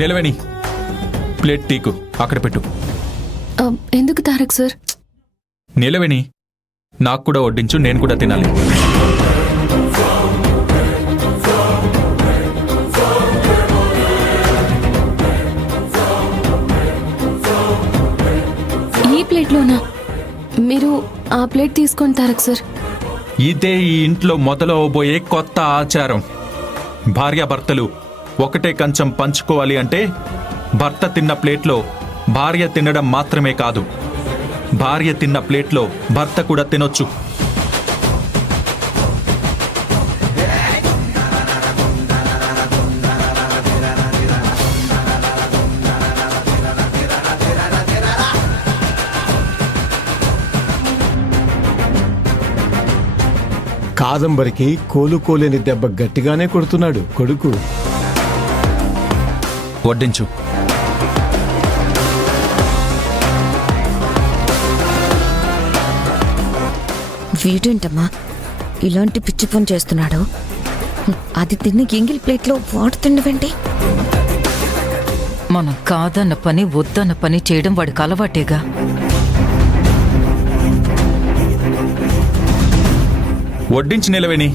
నిలవేణి, plate తీకు అక్కడ పెట్టు. ఎందుకు తారక్ సార్? నిలవేణి, నాకు కూడా వడ్డించు, నేను కూడా తినాలి. ఈ ప్లేట్లోనా? మీరు ఆ ప్లేట్ తీసుకోండి తారక్ సార్. ఇదే ఈ ఇంట్లో మొదలవబోయే కొత్త ఆచారం. భార్యాభర్తలు ఒకటే కంచం పంచుకోవాలి అంటే భర్త తిన్న ప్లేట్లో భార్య తినడం మాత్రమే కాదు, భార్య తిన్న ప్లేట్లో భర్త కూడా తినొచ్చు. కాదంబరికి కోలుకోలేని దెబ్బ గట్టిగానే కొడుతున్నాడు కొడుకు. వడ్డించు. వీడేంటమ్మా ఇలాంటి పిచ్చి పని చేస్తున్నాడు? అది తిన్న ఎంగిల్ ప్లేట్లో వాడు తిండవేంటి? మనం కాదన్న పని వద్దన్న పని చేయడం వాడికి అలవాటేగా. వడ్డించి నిలవేణి.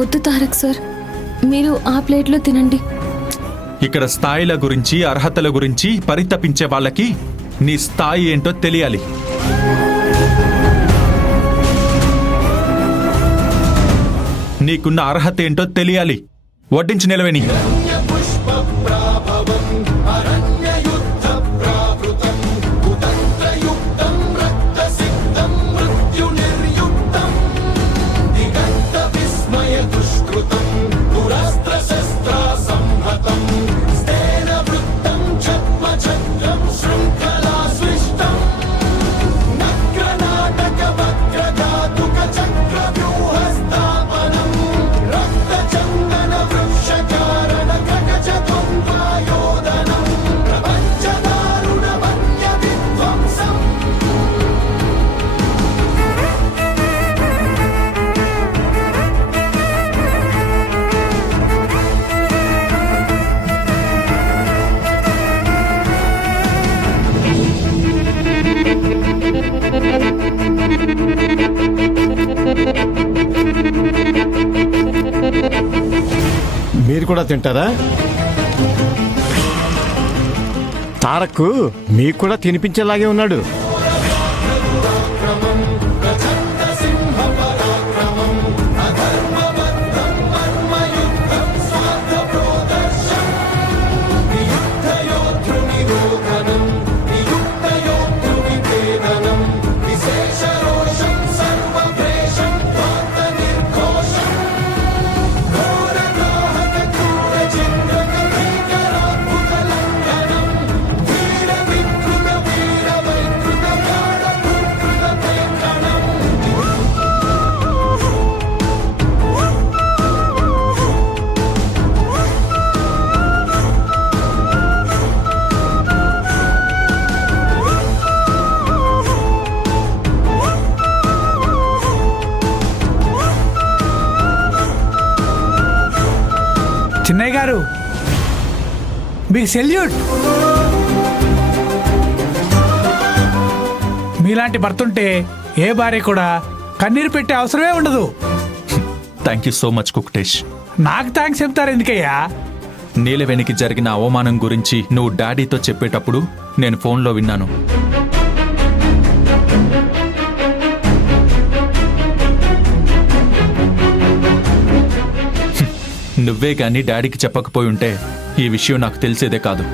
వద్దు తారక్ సార్, మీరు ఆ ప్లేట్లో తినండి. ఇక్కడ స్థాయిల గురించి అర్హతల గురించి పరితపించే వాళ్ళకి నీ స్థాయి ఏంటో తెలియాలి. నీకున్న అర్హత ఏంటో తెలియాలి. వడ్డించి నిలవేణి. మీరు కూడా తింటారా? తారక్ మీకు కూడా తినిపించేలాగే ఉన్నాడు. చిన్నయ్య గారు, మీకు సెల్యూట్. మీలాంటి భర్త ఉంటే ఏ భార్య కూడా కన్నీరు పెట్టే అవసరమే ఉండదు. థ్యాంక్ యూ సో మచ్ కుక్టేష్. నాకు థ్యాంక్స్ చెప్తారు ఎందుకయ్యా? నీలవేణికి జరిగిన అవమానం గురించి నువ్వు డాడీతో చెప్పేటప్పుడు నేను ఫోన్లో విన్నాను. నువ్వే గాని డాడీకి చెప్పకపోయి ఉంటే ఈ విషయం నాకు తెలిసేదే కాదు.